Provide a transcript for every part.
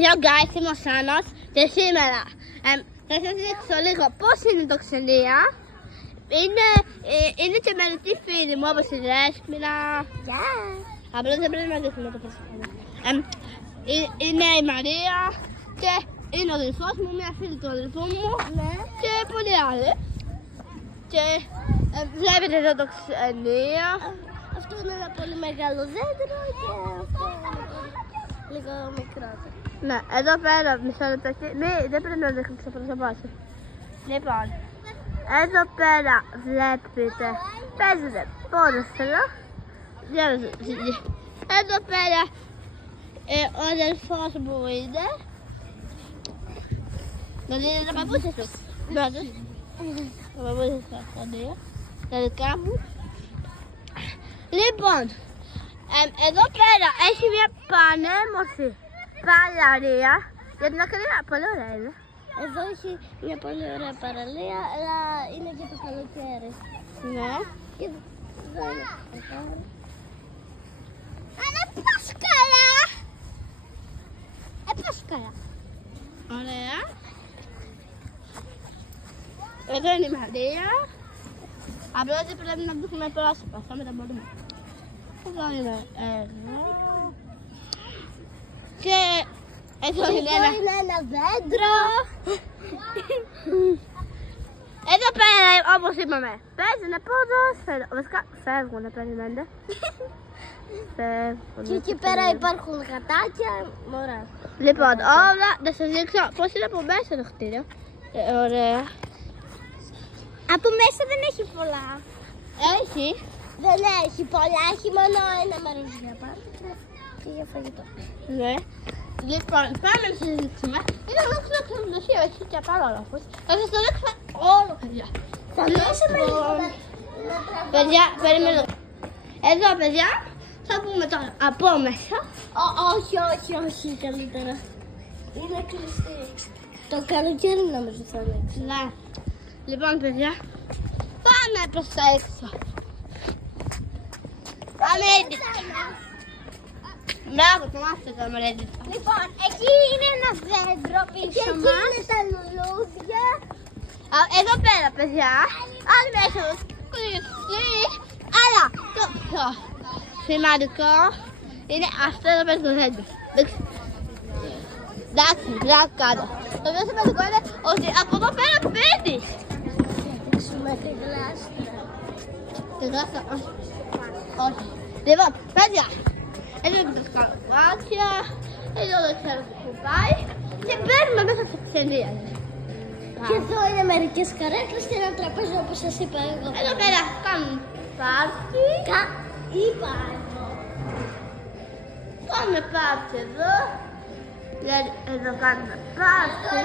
Γεια guys, είμαι ο Σάνος και σήμερα θα σας δείξω λίγο πώς είναι το ξενία. Είναι και μερικοί φίλοι μου όπως η Δέσποινα. Απλώς δεν πρέπει να δείχνουμε το πρόσωπο. Είναι η Μαρία και είναι ο αδελφός μου, μια φίλη του αδελφού μου και πολλοί άλλοι. Και βλέπετε εδώ το ξενία. Αυτό είναι ένα πολύ μεγάλο δέντρο και αυτό είναι λίγο μικρότερο. Ναι, εδώ πέρα μισό λεπτάκι. Δεν πρέπει να δείχνω το πρόσωπό σου. Λοιπόν, εδώ πέρα βλέπετε παίζετε ποδόσφαιρο. Εδώ πέρα ο αδελφός μου είναι. Να δίνει τα παπούτσια σου. Να δεις. Τα παπούτσια σου αυτά δύο. Τα δικά μου. Λοιπόν, εδώ πέρα έχει μια πανέμορφη παραλία. Για την ακρίβεια πολύ ωραία είναι. Εδώ έχει μια πολύ ωραία παραλία, αλλά είναι και το καλοκαίρι. Ναι. Και εδώ είναι το καλοκαίρι. Αλλά πας καλά! Πας καλά. Ωραία. Εδώ είναι η Μαρία. Απλώς δεν πρέπει να δείχνουμε πρόσωπα, αυτά μετά μπορούμε. Εδώ είναι εδώ. Και εδώ είναι ένα δέντρο. Εδώ πέρα όπως είπαμε, παίζουνε ποδόσφαιρο. Βασικά φεύγουνε, περιμένετε. Και εκεί πέρα υπάρχουν γατάκια, μωρά. Λοιπόν, όλα θα σας δείξω πώς είναι από μέσα το κτίριο. Ωραία. Από μέσα δεν έχει πολλά. Έχει. Δεν έχει πολλά, έχει μόνο ένα μέρος για πάνω και για φαγητό. Ναι. Λοιπόν, πάμε να σας δείξουμε. Είναι ένα ξενοδοχείο, έχει και παρόλοφους. Θα σας το δείξουμε όλο, παιδιά. Θα μέσαμε λίγο να παιδιά, περιμένω. Εδώ, παιδιά, θα πούμε τώρα από μέσα. Όχι, καλύτερα. Είναι κλειστή. Το καλοκαίρι νομίζω θα ανοίξει. Ναι. Λοιπόν, παιδιά, πάμε προς τα έξω. Πάμε έτσι. Μπράβο, θυμάστε το μερέντι. Λοιπόν, εκεί είναι ένα δέντρο πίσω μας. Και εκεί είναι τα λουλούδια. Εδώ πέρα, παιδιά, αν μέσα κλειστεί, αλλά το πιο σημαντικό είναι αυτό εδώ πέρα το δέντρο. Εντάξει, μπράβο κάτω. Το πιο σημαντικό είναι ότι από εδώ πέρα πίνεις. Δείξουμε τη γλάστρα. Τη γλάστρα, όχι. Λοιπόν, παιδιά, εδώ είναι τα σκαλοπάτια, εδώ δεν ξέρω που πάει και μπαίνουμε μέσα στο ξενία. Και εδώ είναι μερικές καρέκλες και ένα τραπέζι όπως σας είπα εγώ. Εδώ πέρα κάνουν πάρτι. Είπα εγώ. Κάνουμε πάρτι εδώ. Δηλαδή εδώ κάνουμε πάρτι.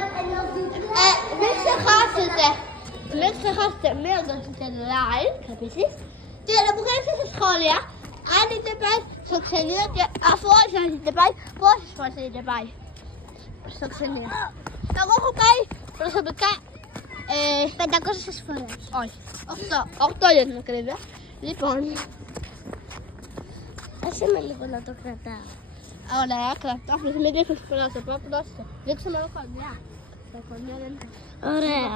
Μην ξεχάσετε μία να δώσετε like επίσης. Και να μου κάνετε στα σχόλια αν έχετε πάει στο ξενείο και αφού όχι αν έχετε πάει, πόσες φορές έχετε πάει στο ξενείο. Εγώ έχω πάει προσωπικά 500 φορές. όχι, 8 για την ακρίβεια. Λοιπόν, άσε με λίγο να το κρατάω. ωραία, κρατάω. Μην δείχνεις πολλά στο πρώτο. Δείξε με κορμιά. Τα κορμιά δεν είναι. Ωραία.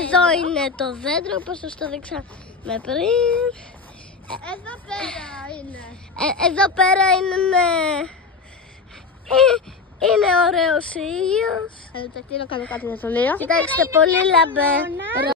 Εδώ είναι το δέντρο, όπως σας το δείξαμε πριν. Εδώ πέρα είναι. Εδώ πέρα είναι ωραίος ήλιος. Εδώ το κάνω κάτι για το λέω. Κοιτάξτε, πολύ λαμπερό.